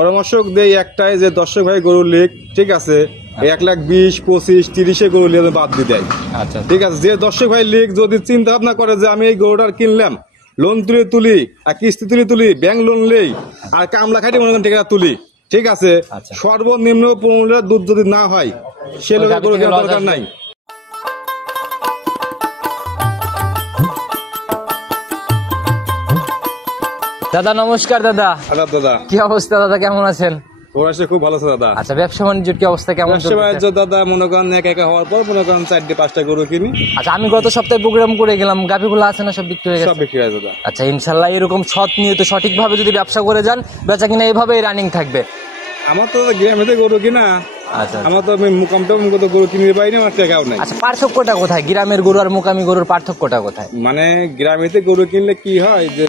পরামর্শ দেই একটাই যে দর্শক ভাই গরুর লিগ ঠিক আছে 1,20,000, 25,000, 30 গরু লিগ বাদ দিয়ে দেয়। আচ্ছা ঠিক আছে, যে দর্শক ভাই লিগ যদি চিন্তা ভাবনা করে যে আমি এই গরুটা কিনলাম, লোন তুলি আর কিস্তি তুলি ব্যাংক লোন নেই আর কামলা খাইতে মনে করেন টাকা তুলি, ঠিক আছে, সর্বনিম্ন 15 লিটার দুধ যদি না হয় সে লোকের গরু কেনার দরকার নাই। দাদা নমস্কার। দাদা দাদা কি অবস্থা? দাদা কেমন আছেন? খুব ভালো আছে দাদা। আচ্ছা, ব্যবসা বাণিজ্যের কি অবস্থা কেমন? ব্যবসা বাণিজ্য দাদা মনে করেন একা হওয়ার পর মনে করেন 4-5টা গরু কিনি। আচ্ছা, আমি গত সপ্তাহে প্রোগ্রাম করে গেলাম, গাভিগুলো আছে না সব বিক্রি হয়ে গেছে? সব বিক্রি হয়ে দাদা। আচ্ছা, ইনশাআল্লাহ এরকম সৎ নিয়ত সঠিকভাবে যদি ব্যবসা করে যান বেচা কিনা এইভাবেই রানিং থাকবে। আমার তো গ্রামেতে গরু কিনা, আচ্ছা আমার তো আমি মুকামটা গরু কিনতে পারিনি, আমার টাকাও নাই। আচ্ছা, পার্থক্যটা কোথায়? গ্রামের গরু আর মুকামি গরুর পার্থক্যটা কোথায়? মানে গ্রামেতে গরু কিনলে কি হয় যে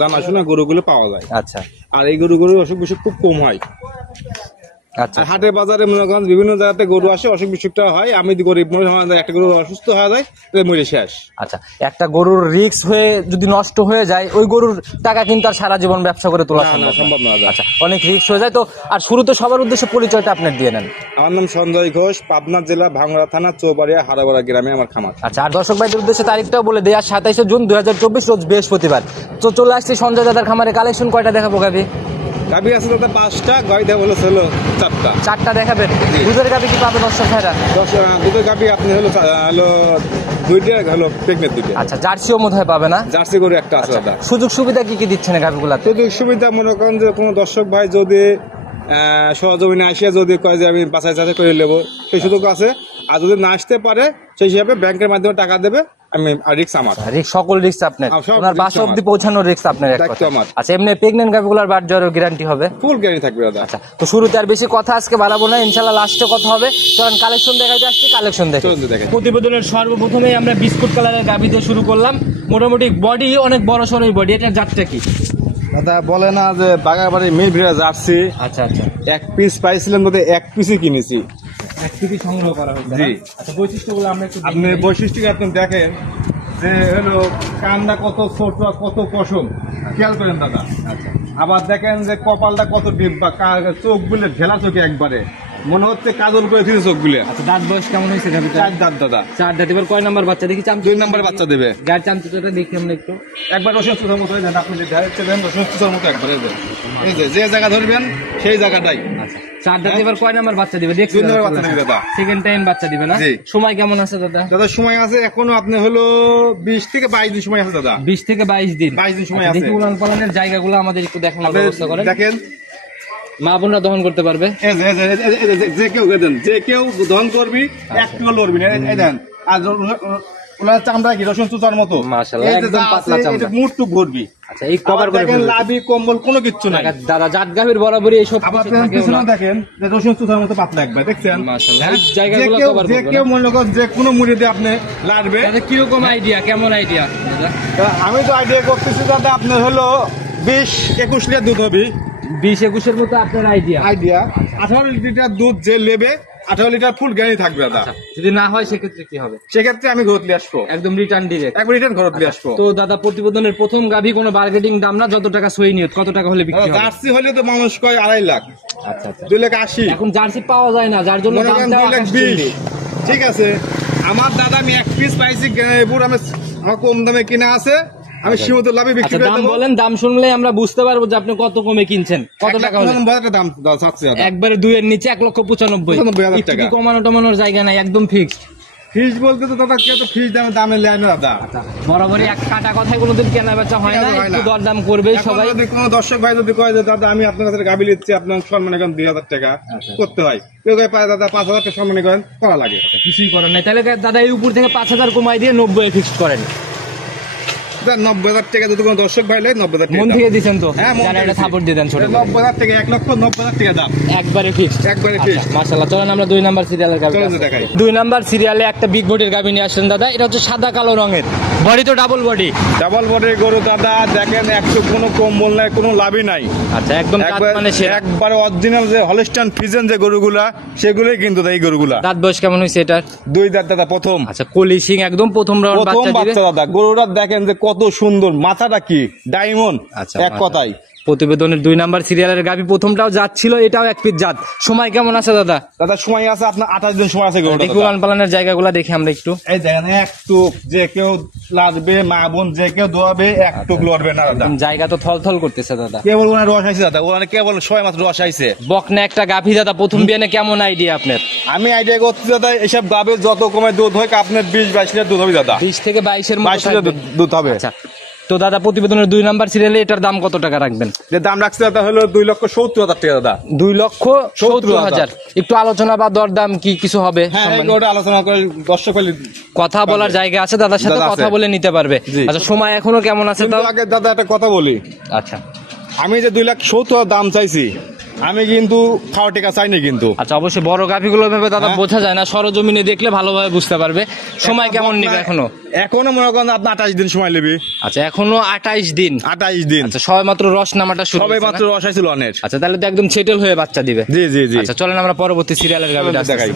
জানাশোনা গরুগুলো পাওয়া যায়। আচ্ছা, আর এই গরু অসুখ বিসুখ খুব কম হয়। আচ্ছা, হাটে বাজারে মনে করেন বিভিন্ন জায়গাতে গরু আসে, অসুখ বিসুখটা হয়। আমি গরিব একটা গরু অসুস্থ হয়ে যায় মরে শেষ। আচ্ছা, একটা গরুর রিস্ক হয়ে যদি নষ্ট হয়ে যায় ওই গরুর টাকা কিন্তু আর সারা জীবন ব্যবসা করে তোলা সম্ভব না। আচ্ছা, অনেক রিস্ক হয়ে যায়। তো আর শুরুতে সবার উদ্দেশ্যে পরিচয়টা আপনার দিয়ে নেন। আমার নাম সঞ্জয় ঘোষ, পাবনা জেলা ভাঙ্গড়া থানা চৌবাড়িয়া হারাগড়া গ্রামে আমার খামার। আচ্ছা, আর দর্শক ভাইদের উদ্দেশ্যে তারিখটাও বলে দেয়, 27 জুন 2024 রোজ বৃহস্পতিবার। তো চলে আসছি সঞ্জয় দাদার খামারে। কালেকশন কয়টা দেখাবো গাভি? গাভি আছে দাদা 5টা, গাই দেওয়া হলো 4টা দেখাবেন। দুধের গাভি কি পাবে দর্শক ভাইরা? দুধের গাভি আপনি হলো 2টা হলো প্রেগনেন্ট 2টা। আচ্ছা, জার্সিও মনে হয় পাবে না? জার্সি গরু একটা আছে দাদা। সুযোগ সুবিধা কি দিচ্ছেন গাভিগুলাতে? সুযোগ সুবিধা মনে করেন যে কোনো দর্শক ভাই যদি সহজমিনে আসিয়া যদি কয় যে আমি বাছাই করে নেবো সেই সুযোগ আছে। আর যদি না আসতে পারে সেই হিসাবে ব্যাংকের মাধ্যমে টাকা দেবে। আমি রিক্স আমার সকল রিক্স আপনার, আপনার বাসা অবধি পৌঁছানোর রিক্স আপনার। আচ্ছা, এমনি প্রেগনেন্ট গাভিগুলোর বাদ যাওয়ার গ্যারান্টি হবে? ফুল গ্যারান্টি থাকবে দাদা। আচ্ছা, তো শুরুতে আর বেশি কথা আজকে বাড়াবো না, ইনশাআল্লাহ লাস্টে কথা হবে। কারণ কালেকশন দেখাইতে আসছি, কালেকশন দেখে প্রতিবেদনের সর্বপ্রথমে আমরা বিস্কুট কালারের গাভি দিয়ে শুরু করলাম। মোটামুটি বডি অনেক বড় সরই বডি। এটার জাতটা কি দাদা? বলে না যে বাগাবাড়ি মিল ভিড়া জার্সি। আচ্ছা আচ্ছা, এক পিস পাইছিলাম বোধহয়, এক পিসই কিনেছি, এক পিসই সংগ্রহ করা হয়েছে। জি। আচ্ছা, বৈশিষ্ট্যগুলো আমরা একটু আপনি বৈশিষ্ট্য আপনি দেখেন যে হলো কানটা কত ছোট, কত পশম, খেয়াল করেন দাদা। আচ্ছা, আবার দেখেন যে কপালটা কত ডিপ, বা চোখ গুলো ঢেলা চোখে একবারে মনে হচ্ছে কাজল করে দিয়েছে চোখ গুলো। আচ্ছা, দাঁত বয়স কেমন হয়েছে? 4 দাঁত দাদা। 4 দাঁত। এবার কয় নাম্বার বাচ্চা দেখি? 2 নাম্বার বাচ্চা দেবে। গায়ের চামচুটা দেখি আমরা একটু। একবার রসুন মতো দেন, আপনি রসুন মতো একবারে এই যে জায়গা ধরবেন সেই জায়গাটাই। আচ্ছা, 4 দাঁত। এবার কয় নাম্বার বাচ্চা দিবে? 2 নাম্বার বাচ্চা দেবে দাদা। সেকেন্ড টাইম বাচ্চা দিবে না? সময় কেমন আছে দাদা? দাদা সময় আছে এখনো আপনি হলো 20 থেকে 22 দিন সময় আছে দাদা। 20 থেকে 22 দিন সময় আছে। দেখি উলান পালানের জায়গাগুলো আমাদের একটু দেখানোর ব্যবস্থা করেন। দেখেন, মা বোনরা দহন করতে পারবে? যে কেউ দহন করবি, একটু লড়বি না। এই দেন, আর ওনার চামড়া কি রসুন চুচার মতো মাশাআল্লাহ, একদম পাতলা চামড়া, মুটটু ভরবি। আচ্ছা, এই কভার করে দেখেন লাভি কম্বল কোনো কিচ্ছু নাই দাদা। জাত গাভীর বরাবরই এই সব কিছু থাকে। দেখেন যে রসুন চুচার মতো পাতলা একবার, দেখছেন? মাশাআল্লাহ, এই জায়গাগুলো কভার করবে। যে কেউ মনে করেন যে কোনো মুড়িতে আপনি লাড়বে। দাদা কি রকম আইডিয়া, কেমন আইডিয়া দাদা? আমি তো আইডিয়া করতেছি দাদা, আপনার হলো 20-21 লিটার দুধ হবে। 20-21 এর মতো আপনার আইডিয়া? 18 লিটার দুধ যে নেবে 18 লিটার ফুল গ্যারান্টি থাকবে দাদা। যদি না হয় সেক্ষেত্রে কি হবে? সেক্ষেত্রে আমি ঘরত নিয়ে আসবো, একদম রিটার্ন ডিরেক্ট, একবার রিটার্ন ঘরত নিয়ে আসবো। তো দাদা প্রতিবেদনের প্রথম গাভী কোনো বার্গেটিং দাম না, যত টাকা সই নিয়ত, কত টাকা হলে বিক্রি হবে? জার্সি হলে তো মানুষ কয় 2.5 লাখ। আচ্ছা আচ্ছা, 2,80,000। এখন জার্সি পাওয়া যায় না, যার জন্য দাম দেওয়া 2,20,000। ঠিক আছে, আমার দাদা আমি এক পিস পাইছি, আমার কম দামে কিনা আছে, আমি সীমিত লাভে বিক্রি করে দেব। বলেন, দাম শুনলে আমরা বুঝতে পারবো যে আপনি কত কমে কিনছেন। কত টাকা হলে? দাম চাচ্ছি একবারে 2 এর নিচে 1,95,000। একটু কমানো টমানোর জায়গা নাই, একদম ফিক্সড। ফিস বলতে তো দাদা কেউ তো ফিস দামে লেয় না দাদা। বরাবরই এক কাটা কথায় কোনোদিন কেনা বেচা হয় না, একটু দরদাম করবেই সবাই। যদি কোনো দর্শক ভাই যদি কয় যে দাদা আমি আপনার কাছে গাভী নিচ্ছি, আপনার সম্মানে করেন 2,000 টাকা করতে হয়, কেউ কয় পায় দাদা 5,000 টাকা সম্মানে করেন করা লাগে। কিছুই করার নাই, তাহলে দাদা এই উপর থেকে 5,000 কমাই দিয়ে 90 ফিক্সড করেন। 90,000 টাকা যদি কোনো দর্শক ভাই লেয় 90,000 টাকা মন থেকে দিচ্ছেন তো? হ্যাঁ, একটা সাপোর্ট দিয়ে দেন। 90,000 টাকা, 1,90,000 টাকা দাম, একবারে ফিক্সড, একবারে ফিক্সড। মাশাআল্লাহ, চলেন আমরা 2 নাম্বার সিরিয়ালের গাভী দেখাই। 2 নাম্বার সিরিয়ালে একটা বিগ বডির গাভী নিয়ে আসেন দাদা। এটা হচ্ছে সাদা কালো রঙের, বডি তো ডাবল বডি। ডাবল বডির গরু দাদা, দেখেন একটু কোনো কম্বল নাই, কোনো লাভই নাই। আচ্ছা, একদম দাঁত মানে সেরা। একবার অরিজিনাল যে হলস্টাইন ফ্রিজিয়ান যে গরুগুলা, সেগুলোই কিন্তু এই গরুগুলা। দাঁত বয়স কেমন হয়েছে এটার? 2 দাঁত দাদা, প্রথম। আচ্ছা, কলি সিং একদম প্রথম রাউন্ড বাচ্চা দিবে দাদা। গরুটা দেখেন যে কত সুন্দর, মাথাটা কি ডায়মন্ড। আচ্ছা, এক কথাই প্রতিবেদনের 2 নাম্বার সিরিয়ালের গাভী, প্রথমটাও যাচ্ছিল, এটাও এক পিস জাত। সময় কেমন আছে দাদা? দাদা সময় আছে আপনার 28 দিন সময় আছে গরুটা। দেখি উলান পালানের জায়গাগুলো দেখি আমরা একটু। এই দেখেন, একটু যে কেউ লাদবে, মা বোন যে কেউ দোয়াবে, একটু লড়বে না দাদা। জায়গা তো থলথল করতেছে দাদা। কেবল ওনার রস আইছে দাদা, ওনার কেবল সবাই মাত্র রস আইছে। বকনা একটা গাভী দাদা, প্রথম বিয়ানে কেমন আইডিয়া আপনার? আমি আইডিয়া করছি দাদা, এসব গাভীর যত কমে দুধ হয় আপনার 20-22 লিটার দুধ হবে দাদা। 20 থেকে 22 এর মতো 22 লিটার দুধ হবে। আচ্ছা, তো দাদা প্রতিবেদনের 2 নাম্বার সিরিয়ালে এটার দাম কত টাকা রাখবেন? যে দাম রাখছে দাদা হলো 2,70,000 টাকা দাদা। 2,70,000। একটু আলোচনা বা দরদাম কি কিছু হবে? হ্যাঁ, ওটা আলোচনা করে দর্শক কথা বলার জায়গা আছে দাদার সাথে, কথা বলে নিতে পারবে। আচ্ছা, সময় এখনো কেমন আছে? তাও আগে দাদা একটা কথা বলি। আচ্ছা, আমি যে 2,70,000 দাম চাইছি, আমি কিন্তু খাওয়া টিকা চাইনি কিন্তু। আচ্ছা, অবশ্যই বড় গাভীগুলো ভাবে দাদা বোঝা যায় না, সরজমিনে দেখলে ভালোভাবে বুঝতে পারবে। সময় কেমন নিবে এখনো? এখনো মনে করেন আপনার 28 দিন সময় নেবে। আচ্ছা, এখনো 28 দিন। 28 দিন। আচ্ছা, সবে মাত্র রস নামাটা শুরু, সবে মাত্র রস আইছিল অনেক। আচ্ছা, তাহলে তো একদম সেটেল হয়ে বাচ্চা দিবে। জি জি জি। আচ্ছা, চলেন আমরা পরবর্তী সিরিয়ালের গাভীটা দেখাই।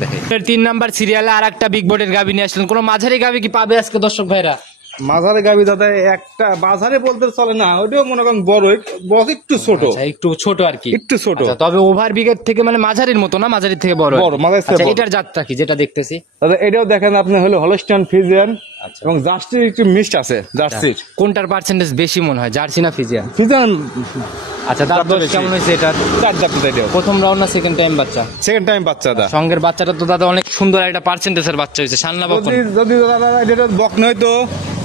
3 নাম্বার সিরিয়ালে আরেকটা বিগ বডির গাভী নিয়ে আসলেন। কোন মাঝারি গাভী কি পাবে আজকে দর্শক ভাইরা? মাঝারি গাভী দাদা, একটা বাজারে বলতে চলে না, ওইটাও মনে করেন বড়, বড় একটু ছোট। আচ্ছা, একটু ছোট আর কি, একটু ছোট। আচ্ছা, তবে ওভার বিগের থেকে মানে মাঝারির মতো না, মাঝারির থেকে বড়। বড়, মাঝারির থেকে আচ্ছা, বড়। এটার জাতটা কি যেটা দেখতেছি দাদা? এটাও দেখেন আপনি হলো হলস্টাইন ফ্রিজিয়ান এবং জার্সির একটু মিক্সড আছে। জার্সির কোনটার পার্সেন্টেজ বেশি মনে হয়, জার্সি না ফ্রিজিয়ান? ফ্রিজিয়ান। আচ্ছা, দাঁত বয়স কেমন হয়েছে এটার? 4 দাঁত এটাও। প্রথম রাউন্ড না সেকেন্ড টাইম বাচ্চা? সেকেন্ড টাইম বাচ্চা দাদা। সঙ্গের বাচ্চাটা তো দাদা অনেক সুন্দর একটা পার্সেন্টেজের বাচ্চা হয়েছে। সান্না বকন যদি দাদা এটা বক নয় তো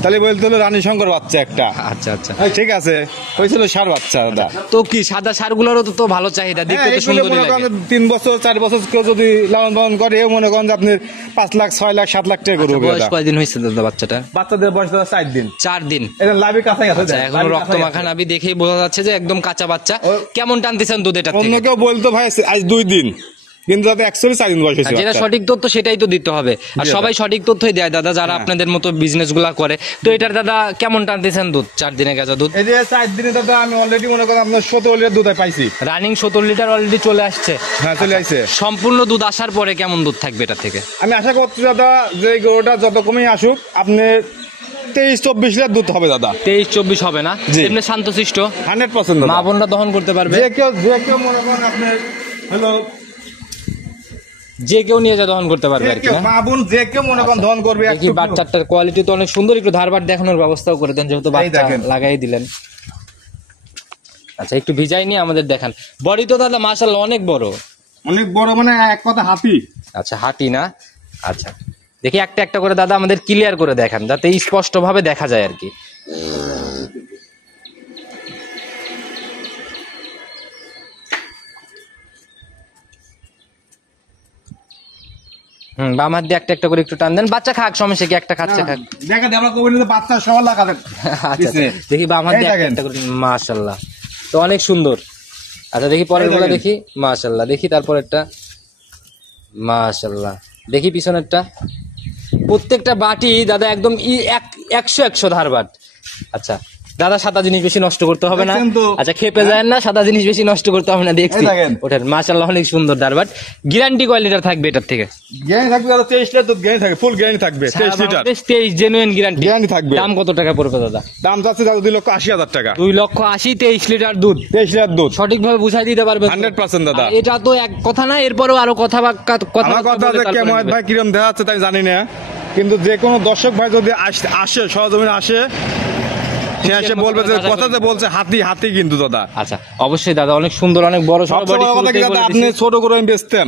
তাহলে বলতে হলো রানী শঙ্কর বাচ্চা একটা। আচ্ছা আচ্ছা, ঠিক আছে, হয়েছিল ষাঁড় বাচ্চা দাদা। তো কি সাদা ষাঁড়গুলোরও তো ভালো চাহিদা, দেখতে তো সুন্দরই লাগে। 3 বছর 4 বছর কেউ যদি লালন পালন করে, এও মনে করেন যে আপনি 5 লাখ 6 লাখ 7 লাখ টাকা গরু। বয়স কয়দিন হয়েছে দাদা বাচ্চাটা? বাচ্চাদের বয়স দাদা 4 দিন। 4 দিন। এটা লাভি কাঁচাই আছে। এখন রক্ত মাখা নাভি দেখেই বোঝা যাচ্ছে যে একদম কাঁচা বাচ্চা। কেমন টানতেছেন দুধ এটা? অন্য কেউ বলতো ভাই আজ 2 দিন, কিন্তু দাদা অ্যাকচুয়ালি 4 দিন বয়স হয়েছে। যেটা সঠিক তথ্য সেটাই তো দিতে হবে, আর সবাই সঠিক তথ্যই দেয় দাদা যারা আপনাদের মতো বিজনেস গুলা করে। তো এটার দাদা কেমন টানতেছেন দুধ? 4 দিনে গেছে দুধ। এই যে 4 দিনে দাদা আমি অলরেডি মনে করেন আপনার 17 লিটার দুধ পাইছি। রানিং 17 লিটার অলরেডি চলে আসছে। হ্যাঁ, চলে আসছে। সম্পূর্ণ দুধ আসার পরে কেমন দুধ থাকবে এটা থেকে? আমি আশা করছি দাদা যে গরুটা যত কমই আসুক, আপনি 23-24 লিটার দুধ হবে দাদা। 23-24 হবে না? এমনি শান্তশিষ্ট 100% মা বোনরা দহন করতে পারবে। যে কেউ মনে করেন আপনার হলো যে কেউ নিয়ে যা দহন করতে পারবে আর কি না? মা বোন যে কেউ মনে করেন দহন করবে। দেখি বাচ্চাটার কোয়ালিটি তো অনেক সুন্দর, একটু ধারবার দেখানোর ব্যবস্থাও করে দেন যেহেতু বাচ্চা লাগাই দিলেন। আচ্ছা, একটু ভিজাই নিয়ে আমাদের দেখান। বডি তো দাদা মাশাআল্লাহ অনেক বড়, অনেক বড়, মানে এক কথা হাতি। আচ্ছা, হাতি না? আচ্ছা, দেখি একটা একটা করে দাদা আমাদের ক্লিয়ার করে দেখান যাতে স্পষ্ট ভাবে দেখা যায় আর কি। বাম হাত দিয়ে একটা একটা করে একটু টান দেন। বাচ্চা খাক, সমস্যা কি? একটা খাচ্ছে খাক। দেখা আমরা কবি বাচ্চা সবার লাগাতে। আচ্ছা, দেখি বাম হাত দিয়ে একটা করে। মাশাআল্লাহ, তো অনেক সুন্দর। আচ্ছা, দেখি পরের গুলো দেখি। মাশাআল্লাহ, দেখি তারপরেরটা। মাশাআল্লাহ, দেখি পিছনেরটা। প্রত্যেকটা বাটি দাদা একদম 100 ধার বাট। আচ্ছা দাদা, সাদা জিনিস বেশি নষ্ট করতে হবে না। আচ্ছা, খেপে যায় না, সাদা জিনিস বেশি নষ্ট করতে হবে না। দেখছি ওটার মাশাআল্লাহ অনেক সুন্দর দারবাট। গ্যারান্টি কয় লিটার থাকবে এটার থেকে? গ্যারান্টি থাকবে দাদা 23 লিটার দুধ গ্যারান্টি থাকবে, ফুল গ্যারান্টি থাকবে 23 লিটার। 23 জেনুইন গ্যারান্টি থাকবে। দাম কত টাকা পড়বে দাদা? দাম যাচ্ছে দাদা 2,80,000 টাকা। 2,80,000, 23 লিটার দুধ। 23 লিটার দুধ সঠিকভাবে বুঝাই দিতে পারবে 100% দাদা। এটা তো এক কথা না, এরপরেও আরো কথা কেমন ভাই কিরম দেখা যাচ্ছে তাই জানি না, কিন্তু যে কোনো দর্শক ভাই যদি আসে সরজমিনে আসে, সে এসে বলবে যে কথাতে বলছে হাতি হাতি কিন্তু দাদা। আচ্ছা, অবশ্যই দাদা অনেক সুন্দর, অনেক বড় সড়ো বডি। আপনি ছোট করে আমি বেচতেন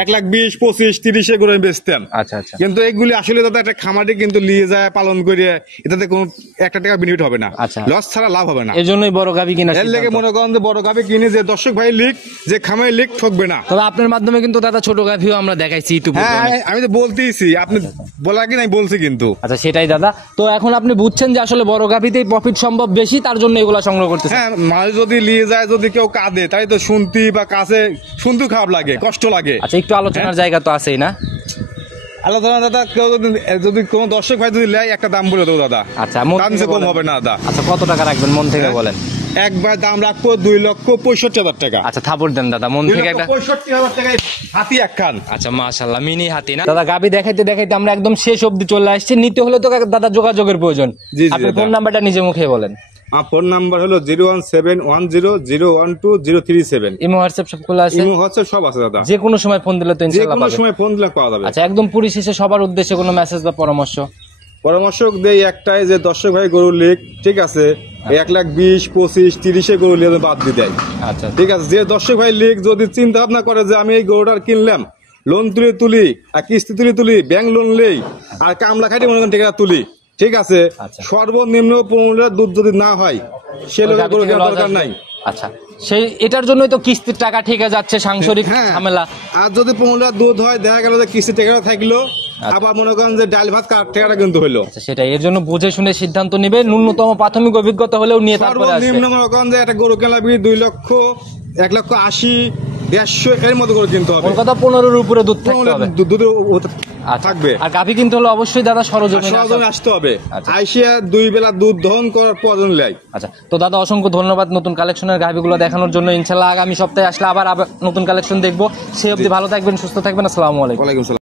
1,20,000, 25,000, 30,000 করে আমি বেচতেন। আচ্ছা আচ্ছা, কিন্তু এগুলি আসলে দাদা একটা খামারে কিন্তু নিয়ে যায় পালন করে, এটাতে কোনো 1 টাকা বেনিফিট হবে না। আচ্ছা, লস ছাড়া লাভ হবে না। এই জন্যই বড় গাভী কিনা। এর লেগে মনে করেন যে বড় গাভী কিনে যে দর্শক ভাই লিখ, যে খামারে লিখ ঠকবে না। তবে আপনার মাধ্যমে কিন্তু দাদা ছোট গাভীও আমরা দেখাইছি ইউটিউবে। হ্যাঁ, আমি তো বলতেইছি, আপনি বলা কি নাই বলছি কিন্তু। আচ্ছা, সেটাই দাদা। তো এখন আপনি বুঝছেন যে আসলে বড় গাভীতেই প্রফিট সম্ভব বেশি, তার জন্য এগুলা সংগ্রহ করতেছে। হ্যাঁ, মাল যদি নিয়ে যায়, যদি কেউ কাঁদে, তাই তো শুনতে বা কাছে শুনতে খারাপ লাগে, কষ্ট লাগে। আচ্ছা, একটু আলোচনার জায়গা তো আছেই না? আল্লাহ ধরেন দাদা কেউ যদি কোনো দর্শক ভাই যদি নেয় একটা দাম বলে দেবো দাদা। আচ্ছা দাম সে কম হবে না দাদা। আচ্ছা কত টাকা রাখবেন মন থেকে বলেন? একবার দাম রাখবো 2,65,000 টাকা। আচ্ছা থাপড় দেন দাদা মন থেকে একটা। 65,000 টাকায় হাতি একখান। আচ্ছা মাশাআল্লাহ মিনি হাতি না দাদা। গাবি দেখাইতে দেখাইতে আমরা একদম শেষ অবধি চলে আসছি। নিতে হলে তো দাদা যোগাযোগের প্রয়োজন। জি, জি, আপনি দাদা। ফোন নাম্বারটা নিজে মুখে বলেন। আমার ফোন নাম্বার হলো 01710012037। ইমো হোয়াটসঅ্যাপ সব খোলা আছে? ইমো হচ্ছে সব আছে দাদা। যে কোনো সময় ফোন দিলে তো যে ইনশাআল্লাহ কোনো পাবেন। সময় ফোন দিলে পাওয়া যাবে। আচ্ছা একদম পরিশেষে সবার উদ্দেশ্যে কোনো মেসেজ বা পরামর্শ? পরামর্শ দেই একটাই যে দর্শক ভাই গরু লেখ ঠিক আছে 1,20,000, 25,000, 30 গরু লিয়ে বাদ দিয়ে দেয়। আচ্ছা ঠিক আছে, যে দর্শক ভাই লেখ যদি চিন্তা ভাবনা করে যে আমি এই গরুটার কিনলাম, লোন তুলি আর কিস্তি তুলি ব্যাংক লোন লেই আর কামলা খাইতে মনে করেন টাকা তুলি, ঠিক আছে, আচ্ছা। সর্বনিম্ন 15 লিটার দুধ যদি না হয় সে লোকের গরু কেনার দরকার নাই। আচ্ছা সেই এটার জন্যই তো কিস্তির টাকা ঠিক যাচ্ছে সাংসারিক হ্যাঁ। ঝামেলা। আর যদি 15 লিটার দুধ হয় দেখা গেল যে কিস্তি টাকাটা থাকলো, আবার মনে করেন যে ডাল ভাত কাঠ টাকাটা কিন্তু হইলো। আচ্ছা সেটাই, এর জন্য বুঝে শুনে সিদ্ধান্ত নিবে, ন্যূনতম প্রাথমিক অভিজ্ঞতা হলেও নিয়ে তারপরে আসবে। সর্বনিম্ন মনে করেন যে একটা গরু কেনা 2,00,000, 1,80,000, 150 এর মতো গরু কিনতে হবে। কলকাতা 15-এর উপরে দুধ থাকতে হবে। দুধের আচ্ছা। থাকবে। আর গাভী কিনতে হলে অবশ্যই দাদা সরজমিনে সরজমিনে আসতে হবে। আচ্ছা। আইসিয়া 2 বেলা দুধ দহন করার প্রয়োজন লাই। আচ্ছা তো দাদা অসংখ্য ধন্যবাদ নতুন কালেকশনের গাভীগুলো দেখানোর জন্য। ইনশাআল্লাহ আগামী সপ্তাহে আসলে আবার নতুন কালেকশন দেখবো। সেই অবধি ভালো থাকবেন, সুস্থ থাকবেন। আসসালামু আলাইকুম। ওয়ালাইকুম আসসালাম।